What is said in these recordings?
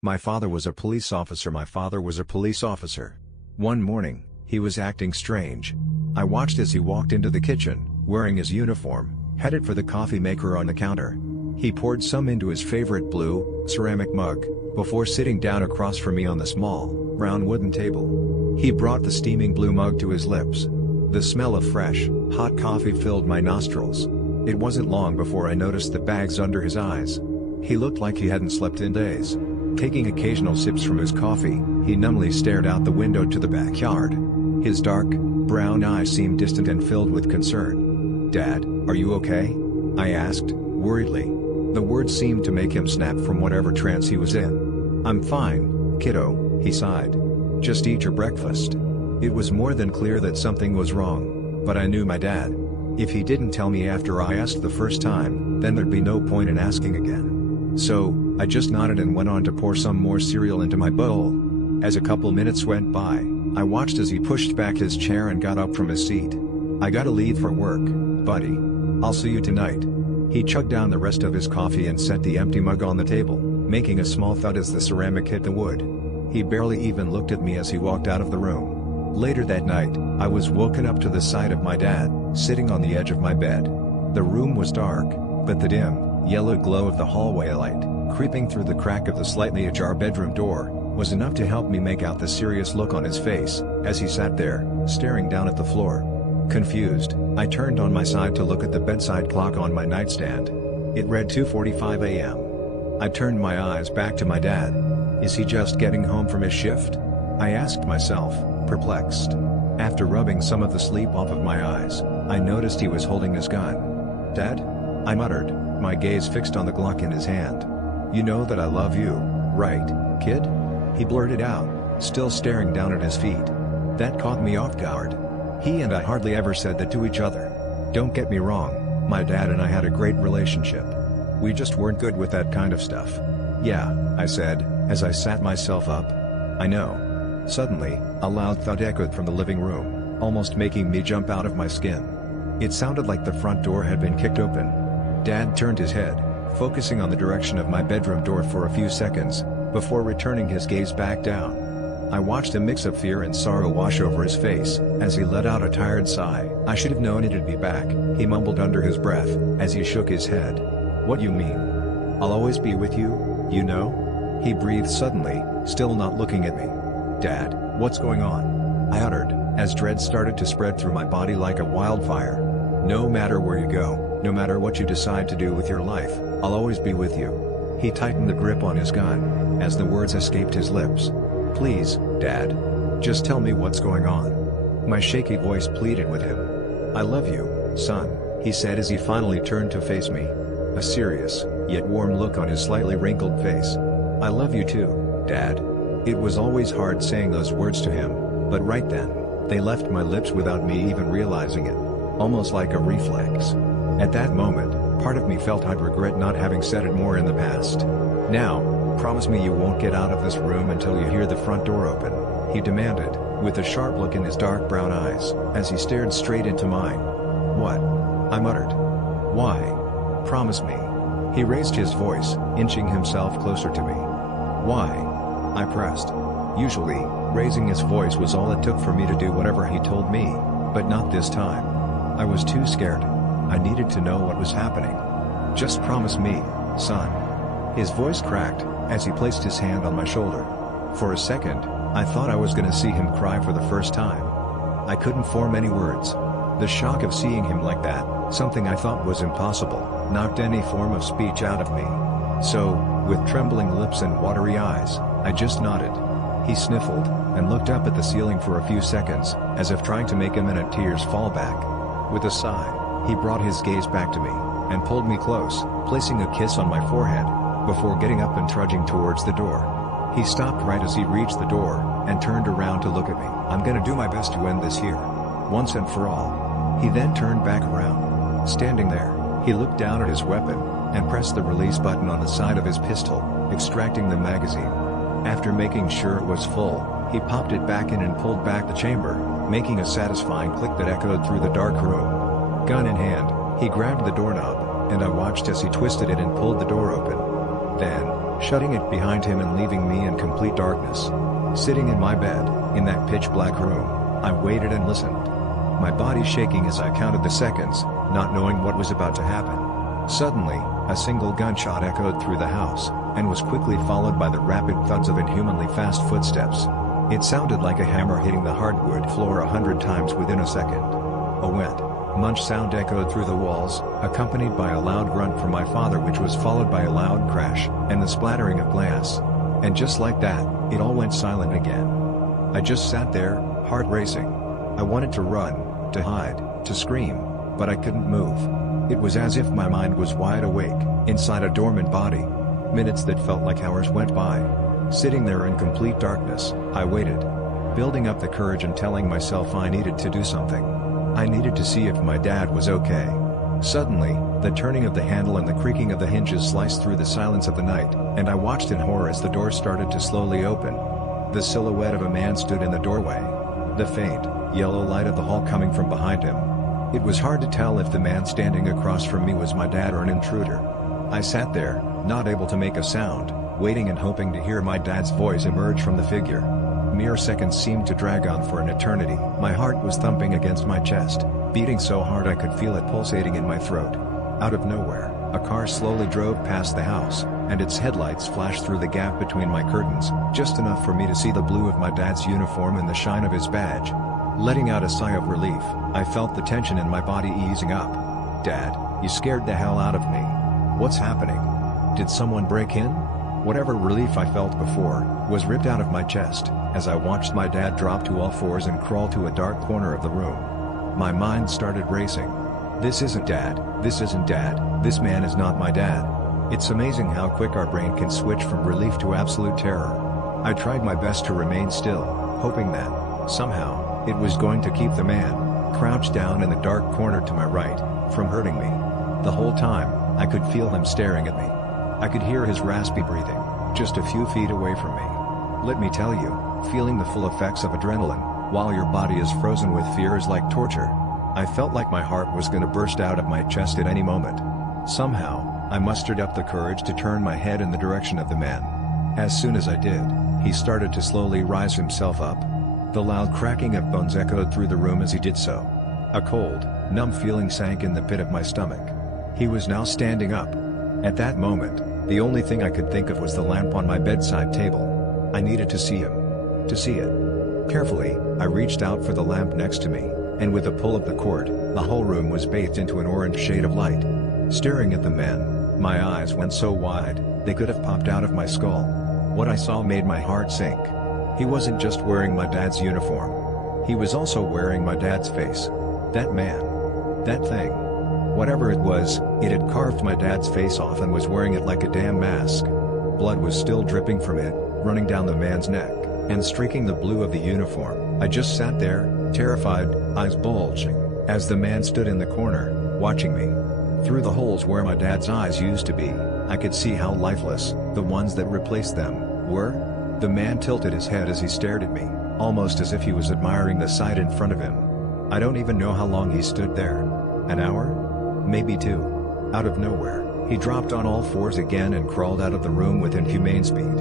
My father was a police officer. One morning, he was acting strange. I watched as he walked into the kitchen, wearing his uniform, headed for the coffee maker on the counter. He poured some into his favorite blue, ceramic mug, before sitting down across from me on the small, round wooden table. He brought the steaming blue mug to his lips. The smell of fresh, hot coffee filled my nostrils. It wasn't long before I noticed the bags under his eyes. He looked like he hadn't slept in days. Taking occasional sips from his coffee, he numbly stared out the window to the backyard. His dark, brown eyes seemed distant and filled with concern. "Dad, are you okay?" I asked, worriedly. The words seemed to make him snap from whatever trance he was in. "I'm fine, kiddo," he sighed. "Just eat your breakfast." It was more than clear that something was wrong, but I knew my dad. If he didn't tell me after I asked the first time, then there'd be no point in asking again. So, I just nodded and went on to pour some more cereal into my bowl. As a couple minutes went by, I watched as he pushed back his chair and got up from his seat. "I gotta leave for work, buddy. I'll see you tonight." He chugged down the rest of his coffee and set the empty mug on the table, making a small thud as the ceramic hit the wood. He barely even looked at me as he walked out of the room. Later that night, I was woken up to the sight of my dad, sitting on the edge of my bed. The room was dark, but the dim, yellow glow of the hallway light, creeping through the crack of the slightly ajar bedroom door, was enough to help me make out the serious look on his face, as he sat there, staring down at the floor. Confused, I turned on my side to look at the bedside clock on my nightstand. It read 2:45 a.m. I turned my eyes back to my dad. Is he just getting home from his shift? I asked myself, perplexed. After rubbing some of the sleep off of my eyes, I noticed he was holding his gun. "Dad?" I muttered, my gaze fixed on the Glock in his hand. "You know that I love you, right, kid?" He blurted out, still staring down at his feet. That caught me off guard. He and I hardly ever said that to each other. Don't get me wrong, my dad and I had a great relationship. We just weren't good with that kind of stuff. "Yeah," I said, as I sat myself up. "I know." Suddenly, a loud thud echoed from the living room, almost making me jump out of my skin. It sounded like the front door had been kicked open. Dad turned his head, focusing on the direction of my bedroom door for a few seconds, before returning his gaze back down. I watched a mix of fear and sorrow wash over his face, as he let out a tired sigh. "I should have known it'd be back," he mumbled under his breath, as he shook his head. "What you mean? I'll always be with you, you know?" He breathed suddenly, still not looking at me. "Dad, what's going on?" I uttered, as dread started to spread through my body like a wildfire. "No matter where you go, no matter what you decide to do with your life, I'll always be with you." He tightened the grip on his gun, as the words escaped his lips. "Please, Dad. Just tell me what's going on." My shaky voice pleaded with him. "I love you, son," he said as he finally turned to face me. A serious, yet warm look on his slightly wrinkled face. "I love you too, Dad." It was always hard saying those words to him, but right then, they left my lips without me even realizing it. Almost like a reflex. At that moment, part of me felt I'd regret not having said it more in the past. "Now, promise me you won't get out of this room until you hear the front door open," he demanded, with a sharp look in his dark brown eyes, as he stared straight into mine. "What?" I muttered. "Why? Promise me." He raised his voice, inching himself closer to me. "Why?" I pressed. Usually, raising his voice was all it took for me to do whatever he told me, but not this time. I was too scared. I needed to know what was happening. "Just promise me, son." His voice cracked, as he placed his hand on my shoulder. For a second, I thought I was gonna see him cry for the first time. I couldn't form any words. The shock of seeing him like that, something I thought was impossible, knocked any form of speech out of me. So, with trembling lips and watery eyes, I just nodded. He sniffled, and looked up at the ceiling for a few seconds, as if trying to make imminent tears fall back. With a sigh, he brought his gaze back to me, and pulled me close, placing a kiss on my forehead, before getting up and trudging towards the door. He stopped right as he reached the door, and turned around to look at me. "I'm gonna do my best to end this here, once and for all." He then turned back around. Standing there, he looked down at his weapon, and pressed the release button on the side of his pistol, extracting the magazine. After making sure it was full, he popped it back in and pulled back the chamber, making a satisfying click that echoed through the dark room. Gun in hand, he grabbed the doorknob, and I watched as he twisted it and pulled the door open. Then, shutting it behind him and leaving me in complete darkness. Sitting in my bed, in that pitch-black room, I waited and listened. My body shaking as I counted the seconds, not knowing what was about to happen. Suddenly, a single gunshot echoed through the house, and was quickly followed by the rapid thuds of inhumanly fast footsteps. It sounded like a hammer hitting the hardwood floor 100 times within a second. A wet, munch sound echoed through the walls, accompanied by a loud grunt from my father, which was followed by a loud crash, and the splattering of glass. And just like that, it all went silent again. I just sat there, heart racing. I wanted to run, to hide, to scream, but I couldn't move. It was as if my mind was wide awake, inside a dormant body. Minutes that felt like hours went by. Sitting there in complete darkness, I waited. Building up the courage and telling myself I needed to do something. I needed to see if my dad was okay. Suddenly, the turning of the handle and the creaking of the hinges sliced through the silence of the night, and I watched in horror as the door started to slowly open. The silhouette of a man stood in the doorway. The faint, yellow light of the hall coming from behind him. It was hard to tell if the man standing across from me was my dad or an intruder. I sat there, not able to make a sound, waiting and hoping to hear my dad's voice emerge from the figure. Mere seconds seemed to drag on for an eternity. My heart was thumping against my chest, beating so hard I could feel it pulsating in my throat. Out of nowhere, a car slowly drove past the house, and its headlights flashed through the gap between my curtains, just enough for me to see the blue of my dad's uniform and the shine of his badge. Letting out a sigh of relief, I felt the tension in my body easing up. "Dad, you scared the hell out of me. What's happening? Did someone break in?" Whatever relief I felt before, was ripped out of my chest, as I watched my dad drop to all fours and crawl to a dark corner of the room. My mind started racing. This isn't Dad, this isn't Dad, this man is not my dad. It's amazing how quick our brain can switch from relief to absolute terror. I tried my best to remain still, hoping that, somehow, it was going to keep the man, crouched down in the dark corner to my right, from hurting me. The whole time, I could feel him staring at me. I could hear his raspy breathing, just a few feet away from me. Let me tell you, feeling the full effects of adrenaline, while your body is frozen with fear, is like torture. I felt like my heart was gonna burst out of my chest at any moment. Somehow, I mustered up the courage to turn my head in the direction of the man. As soon as I did, he started to slowly rise himself up. The loud cracking of bones echoed through the room as he did so. A cold, numb feeling sank in the pit of my stomach. He was now standing up. At that moment, the only thing I could think of was the lamp on my bedside table. I needed to see him. To see it. Carefully, I reached out for the lamp next to me, and with a pull of the cord, the whole room was bathed into an orange shade of light. Staring at the man, my eyes went so wide, they could have popped out of my skull. What I saw made my heart sink. He wasn't just wearing my dad's uniform. He was also wearing my dad's face. That man. That thing. Whatever it was, it had carved my dad's face off and was wearing it like a damn mask. Blood was still dripping from it, running down the man's neck, and streaking the blue of the uniform. I just sat there, terrified, eyes bulging, as the man stood in the corner, watching me. Through the holes where my dad's eyes used to be, I could see how lifeless, the ones that replaced them, were. The man tilted his head as he stared at me, almost as if he was admiring the sight in front of him. I don't even know how long he stood there. An hour? Maybe 2. Out of nowhere, he dropped on all fours again and crawled out of the room with inhumane speed,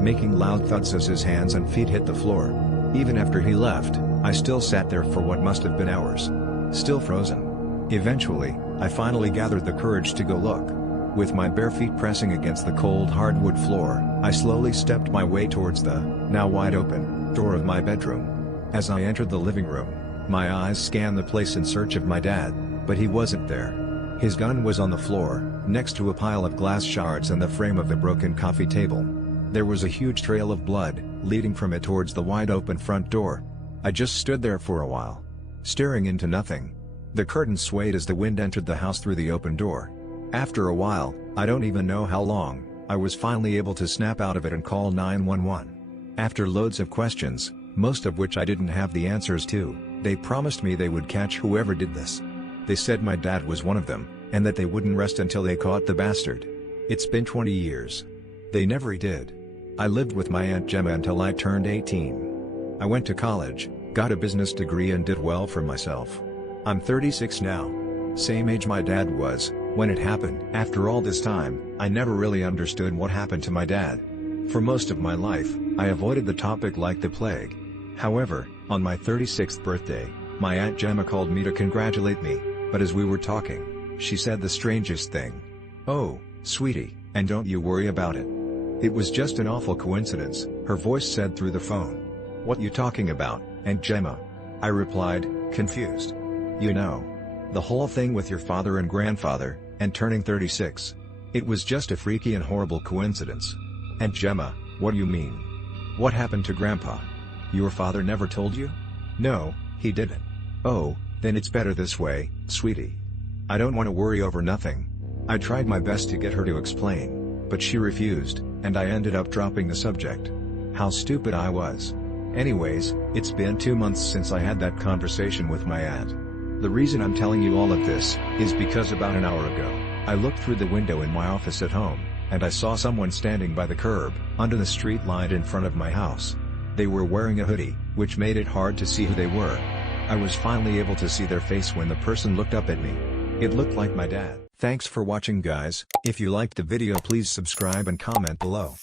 making loud thuds as his hands and feet hit the floor. Even after he left, I still sat there for what must have been hours. Still frozen. Eventually, I finally gathered the courage to go look. With my bare feet pressing against the cold hardwood floor, I slowly stepped my way towards the, now wide open, door of my bedroom. As I entered the living room, my eyes scanned the place in search of my dad, but he wasn't there. His gun was on the floor, next to a pile of glass shards and the frame of the broken coffee table. There was a huge trail of blood, leading from it towards the wide-open front door. I just stood there for a while, staring into nothing. The curtains swayed as the wind entered the house through the open door. After a while, I don't even know how long, I was finally able to snap out of it and call 911. After loads of questions, most of which I didn't have the answers to, they promised me they would catch whoever did this. They said my dad was one of them, and that they wouldn't rest until they caught the bastard. It's been 20 years. They never did. I lived with my Aunt Gemma until I turned 18. I went to college, got a business degree and did well for myself. I'm 36 now. Same age my dad was, when it happened. After all this time, I never really understood what happened to my dad. For most of my life, I avoided the topic like the plague. However, on my 36th birthday, my Aunt Gemma called me to congratulate me, but as we were talking, she said the strangest thing. "Oh, sweetie, and don't you worry about it. It was just an awful coincidence," her voice said through the phone. "What you talking about, Aunt Gemma?" I replied, confused. "You know, the whole thing with your father and grandfather, and turning 36. It was just a freaky and horrible coincidence." "Aunt Gemma, what do you mean? What happened to Grandpa? Your father never told you?" "No, he didn't." "Oh, then it's better this way, sweetie. I don't want to worry over nothing." I tried my best to get her to explain, but she refused, and I ended up dropping the subject. How stupid I was. Anyways, it's been 2 months since I had that conversation with my aunt. The reason I'm telling you all of this, is because about an hour ago, I looked through the window in my office at home, and I saw someone standing by the curb, under the street light in front of my house. They were wearing a hoodie, which made it hard to see who they were. I was finally able to see their face when the person looked up at me. It looked like my dad. Thanks for watching guys. If you liked the video please subscribe and comment below.